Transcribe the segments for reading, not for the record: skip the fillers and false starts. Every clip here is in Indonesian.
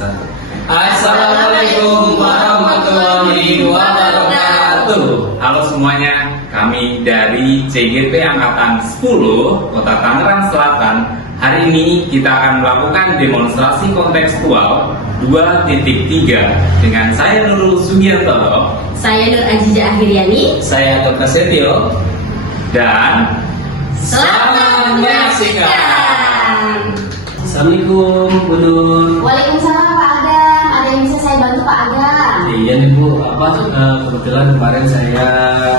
Assalamualaikum warahmatullahi wabarakatuh. Halo semuanya, kami dari CGP Angkatan 10 Kota Tangerang Selatan. Hari ini kita akan melakukan demonstrasi kontekstual 2.3 dengan saya Nurul Sugianto, saya Nur Aziza Akhiriani, saya Dr. Setio, dan selamat menyaksikan. Assalamualaikum Bu Nur. Waalaikumsalam Pak Agam. Ada yang bisa saya bantu Pak Agam? Iya nih Bu, kebetulan kemarin saya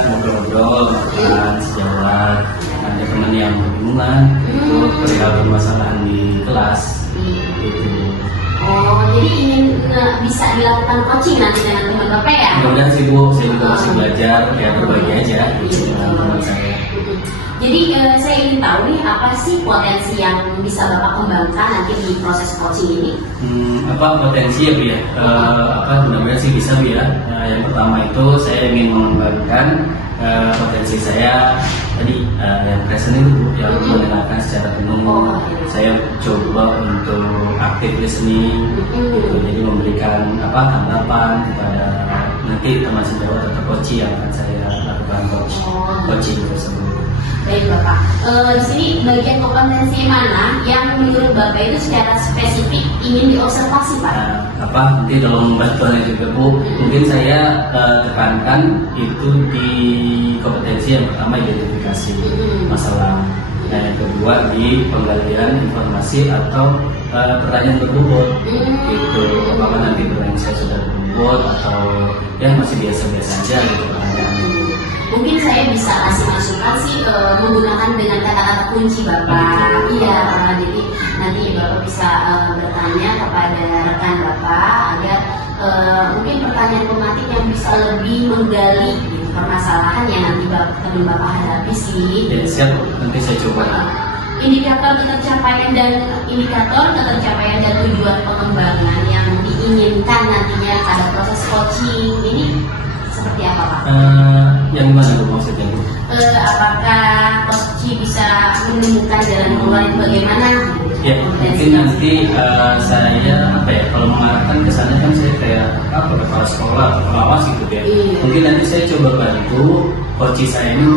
ngobrol-ngobrol dengan sejawat ada teman yang bingungan itu perihal permasalahan di kelas. Gitu. Oh, jadi ingin bisa dilakukan coaching nanti dengan teman Bapak ya? Mudah-mudahan sih Bu, saya juga masih belajar ya berbagi aja dengan teman saya. Jadi saya ingin tahu nih apa sih potensi yang bisa Bapak kembangkan nanti di proses coaching ini? Apa potensi ya Bu ya? Mudah-mudahan sih bisa Bu ya. Yang pertama itu saya ingin mengembangkan potensi saya tadi yang present itu Bu, yang mendengarkan secara penuh. Saya coba untuk active listening, gitu. Jadi memberikan tanggapan kepada nanti teman sejawat atau coach yang akan saya lakukan coaching tersebut. Baik Bapak, di sini bagian kompetensi mana yang menurut Bapak itu secara spesifik ingin diobservasi Pak? Nanti dalam bantuannya juga Bu, mungkin saya tekankan itu di kompetensi yang pertama identifikasi masalah, dan yang kedua di penggalian informasi atau pertanyaan berbobot, gitu. Apakah nanti pertanyaan saya sudah berbobot atau ya masih biasa-biasa aja gitu pertanyaan. Mungkin saya bisa kasih masukan sih menggunakan dengan kata-kata kunci Bapak. Iya, jadi nanti Bapak bisa bertanya kepada rekan Bapak agar mungkin pertanyaan pematik yang bisa lebih menggali gitu, permasalahan yang nanti teman Bapak hadapi sih. Ya, siap, nanti saya coba. Indikator ketercapaian dan tujuan pengembangan yang diinginkan nantinya pada proses coaching ini seperti apa Pak? Yang mana Bu maksudnya Bu? Apakah coach bisa menemukan jalan keluar itu bagaimana? Ya, mungkin nanti saya kalau mengarahkan ke sana kan saya kayak kepala sekolah atau pengawas gitu ya. Mungkin nanti saya coba bantu coach saya ini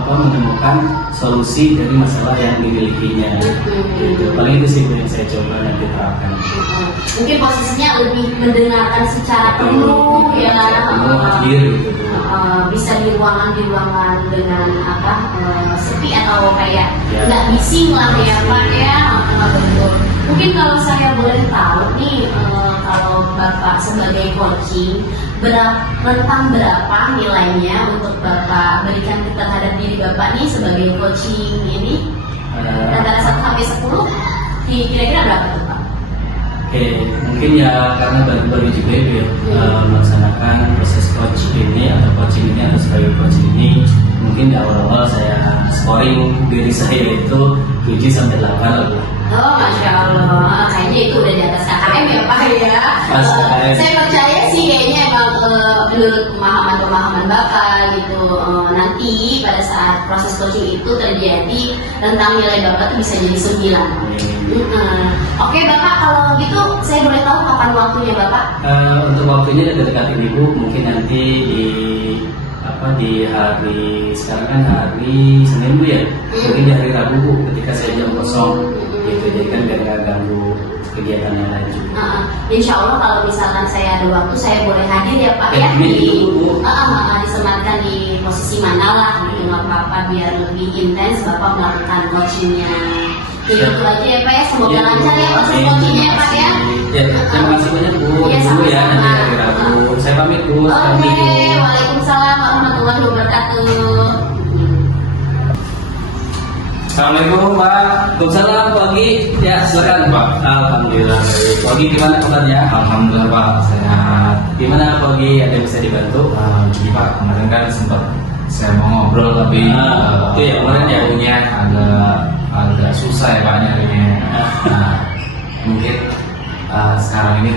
menemukan solusi dari masalah yang dimilikinya. Gitu. Paling itu sih yang saya coba nanti terapkan. Mungkin posisinya lebih mendengarkan secara penuh ya, hadir gitu. Bisa di ruangan dengan sepi atau kayak nggak bising lah ya Pak ya. Betul. Mungkin kalau saya boleh tahu nih, kalau Bapak sebagai coaching rentang berapa nilainya untuk Bapak berikan terhadap diri Bapak nih sebagai coaching ini? Antara 1 sampai 10 kira-kira berapa tuh Pak? Oke, mungkin ya karena baru juga ya melaksanakan proses coach ini atau coaching ini atau sebagai coach ini, mungkin di awal-awal saya scoring diri saya itu 7 sampai 8 lah. Oh, Masya Allah, kayaknya itu udah di atas KKM ya Pak ya. Saya percaya sih kayaknya emang menurut pemahaman Bapak gitu, nanti pada saat proses coaching itu terjadi rentang nilai Bapak itu bisa jadi 9. Oke Bapak, kalau gitu saya boleh tahu kapan waktunya Bapak? Untuk waktunya dekat ini Bu, mungkin nanti di hari sekarang kan hari Senin Bu ya, mungkin di hari Rabu Bu, ketika saya jam kosong gitu, jadi kan gak ganggu kegiatan yang lain juga. Insya Allah kalau misalkan saya ada waktu saya boleh hadir ya Pak ya, disematkan di posisi mana lah gitu, nggak apa-apa biar lebih intens Bapak melakukan coachingnya. Itu aja ya Pak ya, semoga lancar ya proses coachingnya ya Pak ya. Ya, terima kasih banyak Bu. Ya, nanti hari Rabu. Saya pamit Bu. Oke, waalaikumsalam warahmatullahi wabarakatuh. Assalamualaikum Pak. Waalaikumsalam pagi. Ya, silakan Pak. Alhamdulillah. Pagi gimana kabarnya? Alhamdulillah Pak, sehat. Gimana pagi? Ada yang bisa dibantu? Jadi Pak, kemarin kan sempat saya mau ngobrol tapi itu ya kemarin ya punya agak susah ya Pak nyarinya. Nah, mungkin sekarang ini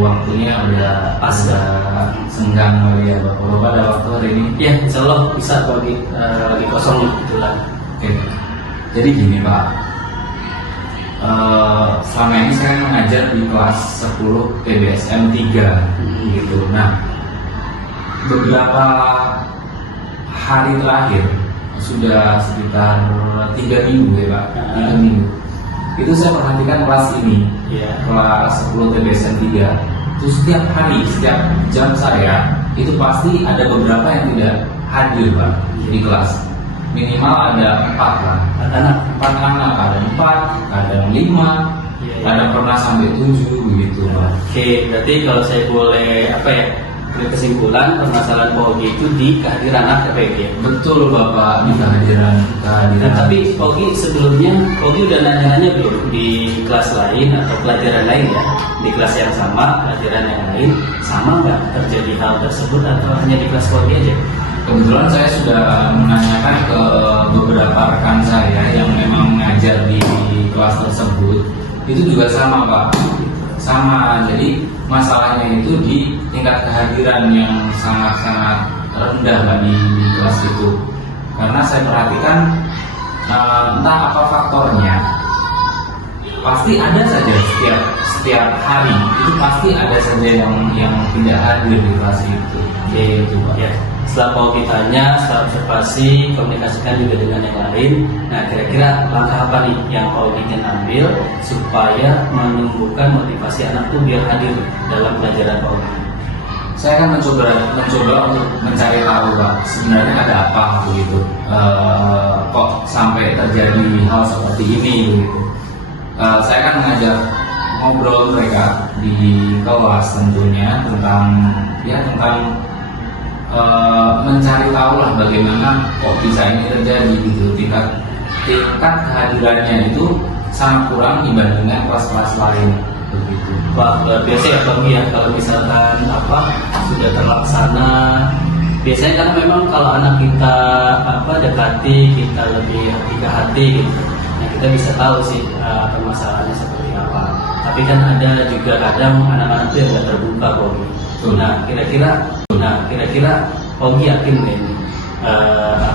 waktunya udah pas, udah senggang kali ya Bapak ada waktu hari ini. Ya, insya Allah bisa pagi lagi kosong gitulah. Oke. Jadi gini Pak, selama ini saya mengajar di kelas 10 PBSM 3 gitu. Nah, beberapa hari terakhir sudah sekitar 3 minggu ya Pak, 3 minggu itu saya perhatikan kelas ini, kelas 10 TBSN 3 itu setiap hari, setiap jam saya itu pasti ada beberapa yang tidak hadir Pak di kelas. Minimal ada 4 lah, 4 anak, kadang 5, kadang pernah sampai 7 begitu Pak. Oke, berarti kalau saya boleh kesimpulan permasalahan Pak Ogi itu di kehadiran anak ya? Betul Bapak, di kehadiran. Tapi Pak Ogi sebelumnya, Pak Ogi udah nanya-nanya belum di kelas lain atau pelajaran lain ya? Di kelas yang sama, pelajaran yang lain, sama nggak terjadi hal tersebut atau hanya di kelas Pak Ogi aja? Kebetulan saya sudah menanyakan ke beberapa rekan saya yang memang mengajar di kelas tersebut, itu juga sama Pak. Sama, jadi masalahnya itu di tingkat kehadiran yang sangat-sangat rendah Pak di kelas itu. Karena saya perhatikan entah apa faktornya, pasti ada saja setiap hari itu pasti ada saja yang tidak hadir di kelas itu. Itu Pak. Ya. Setelah Pak Ogi tanya, setelah observasi, komunikasikan juga dengan yang lain. Nah, kira-kira langkah apa nih yang Pak Ogi ingin ambil supaya menumbuhkan motivasi anak tuh biar hadir dalam pelajaran Pak Ogi? Saya akan mencoba untuk mencari tahu Pak, sebenarnya ada apa begitu, kok sampai terjadi hal seperti ini begitu. Saya akan mengajak ngobrol mereka di kelas tentunya tentang mencari tahu lah bagaimana kok bisa ini terjadi gitu. Tingkat kehadirannya itu sangat kurang dibandingkan kelas-kelas lain begitu. Wah, luar biasa ya Pak Ogi ya, kalau misalkan sudah terlaksana. Biasanya karena memang kalau anak kita dekati, kita lebih hati ke hati gitu. Nah, kita bisa tahu sih permasalahannya seperti apa. Tapi kan ada juga kadang anak-anak itu yang nggak terbuka Pak Ogi. Nah, kira-kira Pak Ogi yakin nggak ini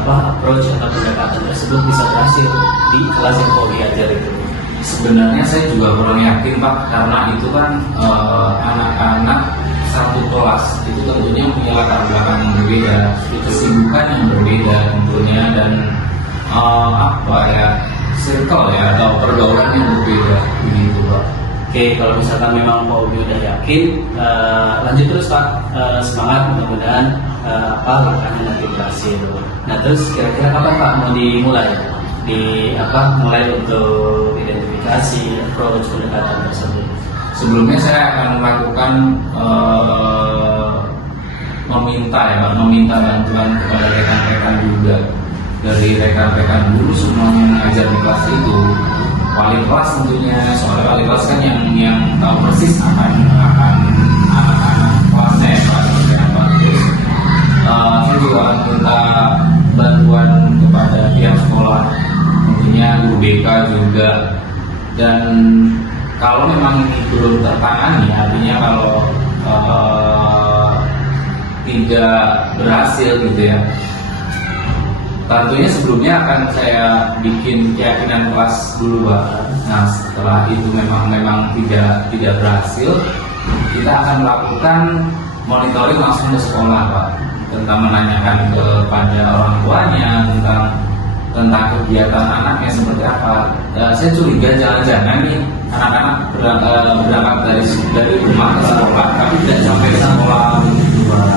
approach atau pendekatan tersebut bisa berhasil di kelas yang Pak Ogi ajar itu? Sebenarnya saya juga kurang yakin Pak, karena itu kan anak-anak satu kelas itu tentunya punya latar belakang yang berbeda, kesibukan yang berbeda tentunya, dan circle ya atau pergaulan yang berbeda begitu Pak. Oke, kalau misalkan memang Pak Ogi udah yakin, lanjut terus Pak, semangat, mudah-mudahan langkahnya nanti berhasil. Nah, terus kira-kira kapan Pak mau dimulai? Mulai untuk identifikasi, approach, pendekatan tersebut? Sebelumnya saya akan melakukan meminta bantuan kepada rekan-rekan juga, dari rekan-rekan guru semuanya yang mengajar di kelas itu, wali kelas tentunya, soalnya wali kelas kan yang tahu persis akan anak-anak kelasnya seperti apa. Terus saya juga akan minta bantuan kepada pihak sekolah, tentunya guru BK juga. Dan kalau memang ini belum tertangani, artinya kalau tidak berhasil gitu ya, tentunya sebelumnya akan saya bikin keyakinan kelas dulu Pak. Nah, setelah itu memang tidak berhasil, kita akan melakukan monitoring langsung ke sekolah Pak, tentang menanyakan kepada orang tuanya tentang kegiatan anaknya seperti apa. Saya curiga jangan-jangan nih anak-anak berangkat dari rumah ke sekolah tapi tidak sampai ke sekolah begitu Pak.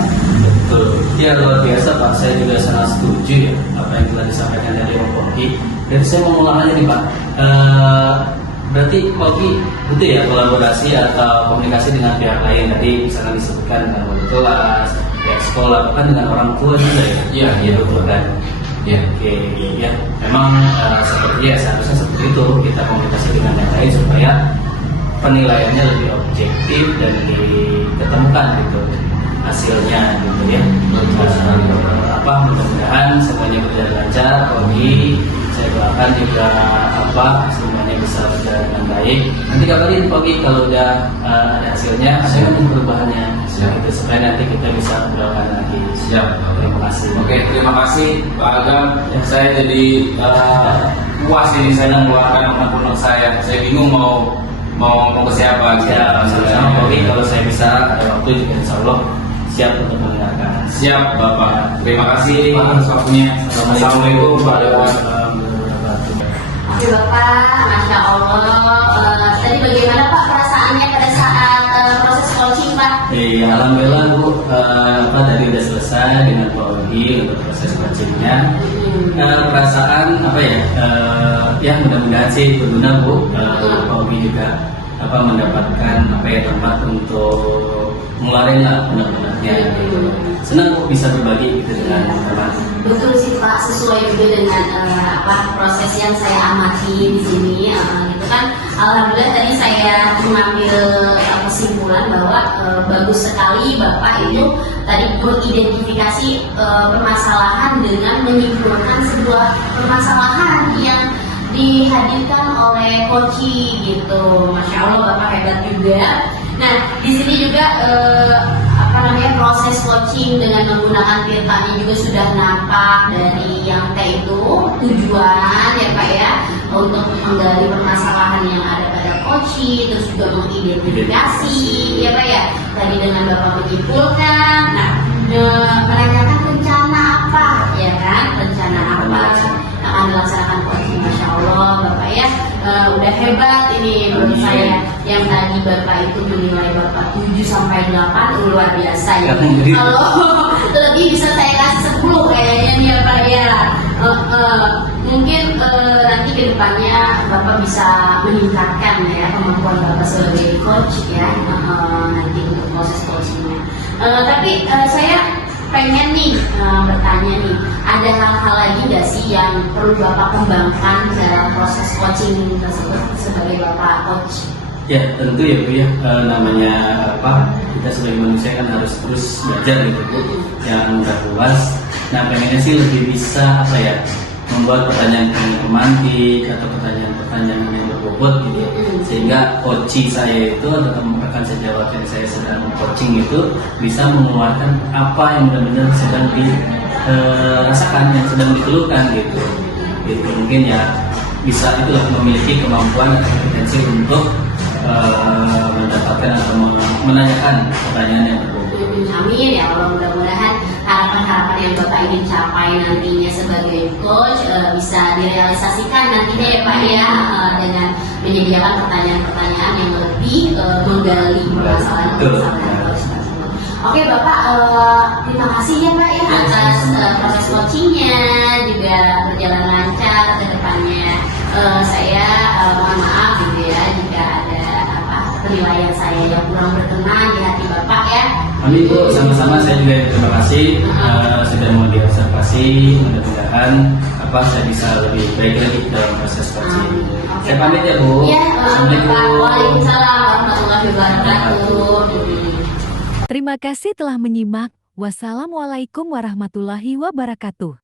Betul. Ya, luar biasa Pak, saya juga sangat setuju ya apa yang telah disampaikan dari Pak Ogi. Dan saya mau ulang aja nih Pak, berarti Pak Ogi itu ya kolaborasi atau komunikasi dengan pihak lain, tadi misalkan disebutkan dengan wali kelas, pihak sekolah, bahkan dengan orang tua juga ya? Iya betul kan? Ya. Oke, ya memang seharusnya seperti itu, kita komunikasi dengan yang lain supaya penilaiannya lebih objektif dan diketemukan gitu hasilnya gitu ya. Mudah-mudahan semuanya berjalan lancar. Ogi, saya doakan juga semuanya semuanya bisa berjalan dengan baik. Nanti kabarin Pak Ogi kalau udah ada hasilnya, ada yang perubahannya, gitu, supaya nanti kita bisa berdoakan lagi. Siap. Terima kasih. Oke, terima kasih Pak Agam. Saya jadi puas ini, saya mengeluarkan unek-unek saya. Saya bingung mau ngomong ke siapa. Ya, sama-sama Pak Ogi, kalau saya bisa ada waktu juga insya Allah siap untuk mendengarkan. Siap Bapak. Terima kasih atas waktunya. Assalamualaikum warahmatullahi wabarakatuh. Oke Bapak, Masya Allah. Tadi bagaimana Pak perasaannya pada saat proses coaching Pak? Iya, alhamdulillah Bu, tadi udah selesai dengan Pak Ogi untuk proses coachingnya. Perasaan apa ya? Ya mudah-mudahan sih berguna Bu. Pak Ogi juga mendapatkan tempat untuk ngeluarin lah benar-benarnya. Senang kok bisa berbagi gitu dengan teman. Betul sih Pak, sesuai juga dengan proses yang saya amati di sini, gitu kan. Alhamdulillah tadi saya mengambil kesimpulan bahwa bagus sekali Bapak itu tadi mengidentifikasi permasalahan dengan menyimpulkan sebuah permasalahan yang dihadirkan oleh coaching gitu. Masya Allah Bapak hebat juga. Nah di sini juga proses coaching dengan menggunakan tirtanya juga sudah nampak dari yang teh itu tujuan ya Pak ya untuk menggali permasalahan yang ada pada coaching, terus juga mengidentifikasi ya Pak ya. Tadi dengan Bapak menyimpulkan, menanyakan rencana apa ya kan, rencana apa akan dilaksanakan coaching. Masya Allah Bapak ya, udah hebat ini menurut saya. Yang tadi Bapak itu menilai Bapak 7-8 luar biasa ya. Kalau lebih bisa saya kasih 10 kayaknya nih Pak ya. Mungkin nanti ke depannya Bapak bisa meningkatkan ya kemampuan Bapak sebagai coach ya, nanti untuk proses coachingnya. Tapi saya pengen nih bertanya nih, ada hal-hal lagi nggak sih yang perlu Bapak kembangkan dalam proses coaching tersebut sebagai Bapak coach? Ya tentu ya Bu ya, namanya kita sebagai manusia kan harus terus belajar gitu Bu, yang udah luas. Nah pengennya sih lebih bisa membuat pertanyaan yang romantik atau pertanyaan yang berbobot gitu, sehingga coaching saya itu atau rekan sejawat yang saya sedang coaching itu bisa mengeluarkan apa yang benar-benar sedang dirasakan, yang sedang dikeluhkan gitu. Mungkin ya bisa itulah memiliki kemampuan atau kompetensi untuk mendapatkan atau menanyakan pertanyaan yang berbobot. Amin ya Allah, mudah-mudahan harapan-harapan yang Bapak ingin capai nantinya sebagai coach bisa direalisasikan nantinya ya Pak ya, dengan menyediakan pertanyaan-pertanyaan yang lebih menggali permasalahan coach tersebut. Oke Bapak, terima kasih ya Pak ya atas proses coachingnya, juga berjalan lancar ke depannya. Saya mohon maaf gitu ya jika ada penilaian saya yang kurang berkenan di hati Bapak ya. Amin Bu, sama-sama saya juga terima kasih sudah mau diobservasi. Mudah-mudahan saya bisa lebih baik lagi dalam proses coaching. Saya pamit ya Bu. Ya, Assalamualaikum. Waalaikumsalam warahmatullahi wabarakatuh. Terima kasih telah menyimak. Wassalamualaikum warahmatullahi wabarakatuh.